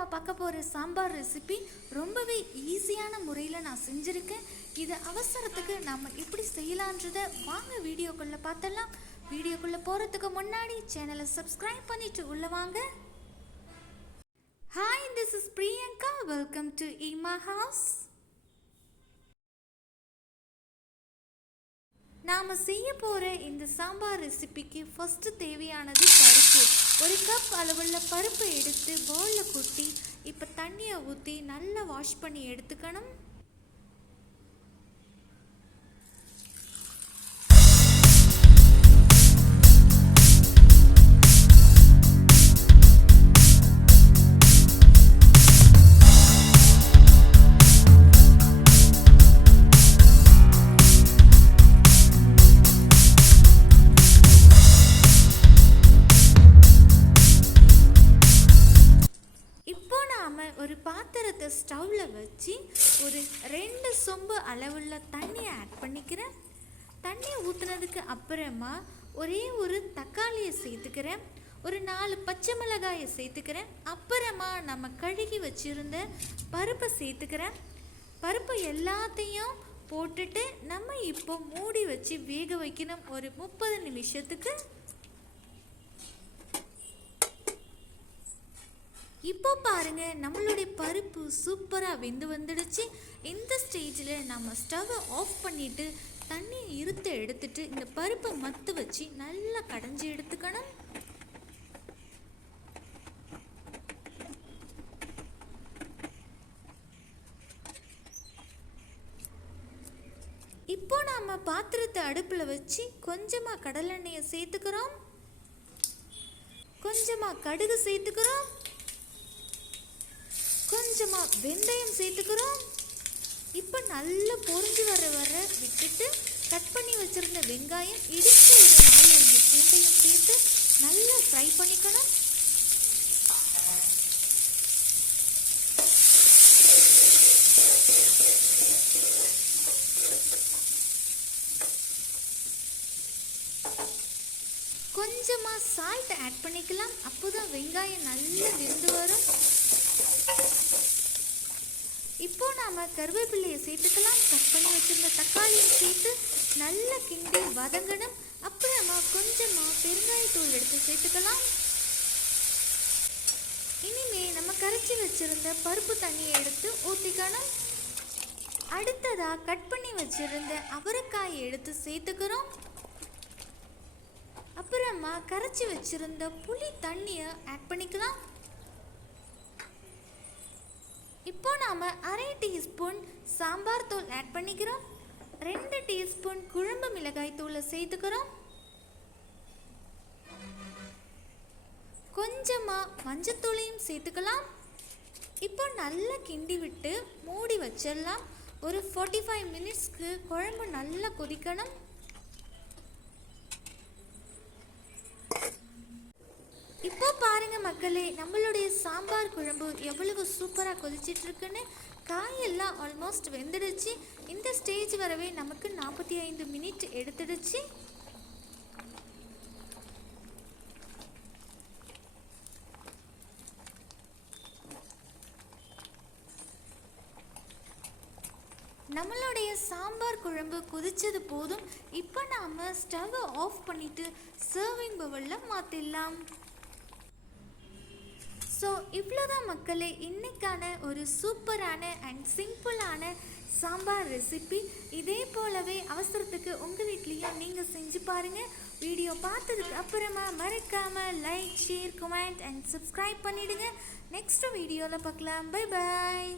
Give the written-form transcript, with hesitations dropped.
நம்ம பார்க்க போகிற சாம்பார் ரெசிபி ரொம்பவே ஈஸியான முறையில் நான் செஞ்சுருக்கேன். இது அவசரத்துக்கு நம்ம எப்படி செய்யலான்றதை வாங்க வீடியோக்குள்ளே பார்த்தலாம். வீடியோக்குள்ளே போகிறதுக்கு முன்னாடி சேனலை சப்ஸ்கிரைப் பண்ணிட்டு உள்ள வாங்க. Hi, this is Priyanka. Welcome to ஈமா ஹவுஸ். நாம் செய்ய போகிற இந்த சாம்பார் ரெசிபிக்கு ஃபஸ்ட்டு தேவையானது பருப்பு. ஒரு கப் அளவுள்ள பருப்பு எடுத்து பவுலில் கொட்டி இப்போ தண்ணியை ஊற்றி நல்லா வாஷ் பண்ணி எடுத்துக்கணும். ஒரு பாத்திரத்தை ஸ்டவ்வில் வச்சு ஒரு 2 சொம்பு அளவுள்ள தண்ணியை ஆட் பண்ணிக்கிறேன். தண்ணியை ஊற்றுனதுக்கு அப்புறமா ஒரே ஒரு தக்காளியை சேர்த்துக்கிறேன். ஒரு 4 பச்சை மிளகாயை சேர்த்துக்கிறேன். அப்புறமா நம்ம கழுகி வச்சுருந்த பருப்பை சேர்த்துக்கிறேன். பருப்பு எல்லாத்தையும் போட்டுட்டு நம்ம இப்போ மூடி வச்சு வேக வைக்கணும் ஒரு 30 நிமிஷத்துக்கு. இப்போ பாருங்க, நம்மளுடைய பருப்பு சூப்பராக வெந்து வந்துடுச்சு. இந்த ஸ்டேஜில் நம்ம ஸ்டவ்வை ஆஃப் பண்ணிவிட்டு தண்ணியை எடுத்துட்டு இந்த பருப்பை மத்து வச்சு நல்லா கடைஞ்சி எடுத்துக்கணும். இப்போ நாம் பாத்திரத்தை அடுப்பில் வச்சு கொஞ்சமாக கடலெண்ணெயை சேர்த்துக்கிறோம், கொஞ்சமாக கடுகு சேர்த்துக்கிறோம், கொஞ்சமாக வெந்தயம் சேர்த்துக்கிறோம். இப்போ நல்லா பொரிஞ்சு வர விட்டுட்டு கட் பண்ணி வச்சுருந்த வெங்காயம் இடித்து ஒரு 4-5 பூண்டையும் சேர்த்து நல்லா ஃப்ரை பண்ணிக்கணும். கொஞ்சமாக சால்ட் ஆட் பண்ணிக்கலாம், அப்போதான் வெங்காயம் நல்லா வெந்து வரும். இப்போ நாம் கருவேப்பிலையை சேர்த்துக்கலாம். கட் பண்ணி வச்சுருந்த தக்காளியை சேர்த்து நல்லா கிண்டி வதங்கணும். அப்புறமா கொஞ்சமாக பெருங்காயத்தூள் எடுத்து சேர்த்துக்கலாம். இனிமே நம்ம கரைச்சி வச்சுருந்த பருப்பு தண்ணியை எடுத்து ஊற்றிக்கணும். அடுத்ததாக கட் பண்ணி வச்சுருந்த அவரைக்காயை எடுத்து சேர்த்துக்கிறோம். அப்புறமா கரைச்சி வச்சுருந்த புளி தண்ணியை ஆட் பண்ணிக்கலாம். இப்போ நாம் 1/2 டீஸ்பூன் சாம்பார் தூள் ஆட் பண்ணிக்கிறோம். 2 டீஸ்பூன் குழம்பு மிளகாய் தூளை சேர்த்துக்கிறோம். கொஞ்சமாக மஞ்சத்தூளையும் சேர்த்துக்கலாம். இப்போ நல்லா கிண்டி விட்டு மூடி வச்சிடலாம். ஒரு 45 மினிட்ஸ்க்கு குழம்பு நல்லா கொதிக்கணும். இப்போ பாருங்க மக்களே, நம்மளுடைய சாம்பார் குழம்பு எவ்வளவு சூப்பராக கொதிச்சிட்ருக்குன்னு. காயெல்லாம் ஆல்மோஸ்ட் வெந்துடுச்சு. இந்த ஸ்டேஜ் வரவே நமக்கு 45 மினிட் எடுத்துடுச்சு. நம்மளுடைய சாம்பார் குழம்பு கொதிச்சது போதும். இப்போ நாம் ஸ்டவ்வை ஆஃப் பண்ணிவிட்டு சர்விங் பவுலில் மாற்றிடலாம். ஸோ இவ்வளோதான் மக்களே, இன்றைக்கான ஒரு சூப்பரான அண்ட் சிம்பிளான சாம்பார் ரெசிபி. இதே போலவே அவசரத்துக்கு உங்கள் வீட்லேயும் நீங்கள் செஞ்சு பாருங்கள். வீடியோ பார்த்ததுக்கு அப்புறமா மறக்காமல் like, share, comment and subscribe பண்ணிவிடுங்க. நெக்ஸ்ட் வீடியோவில் பார்க்கலாம். Bye bye.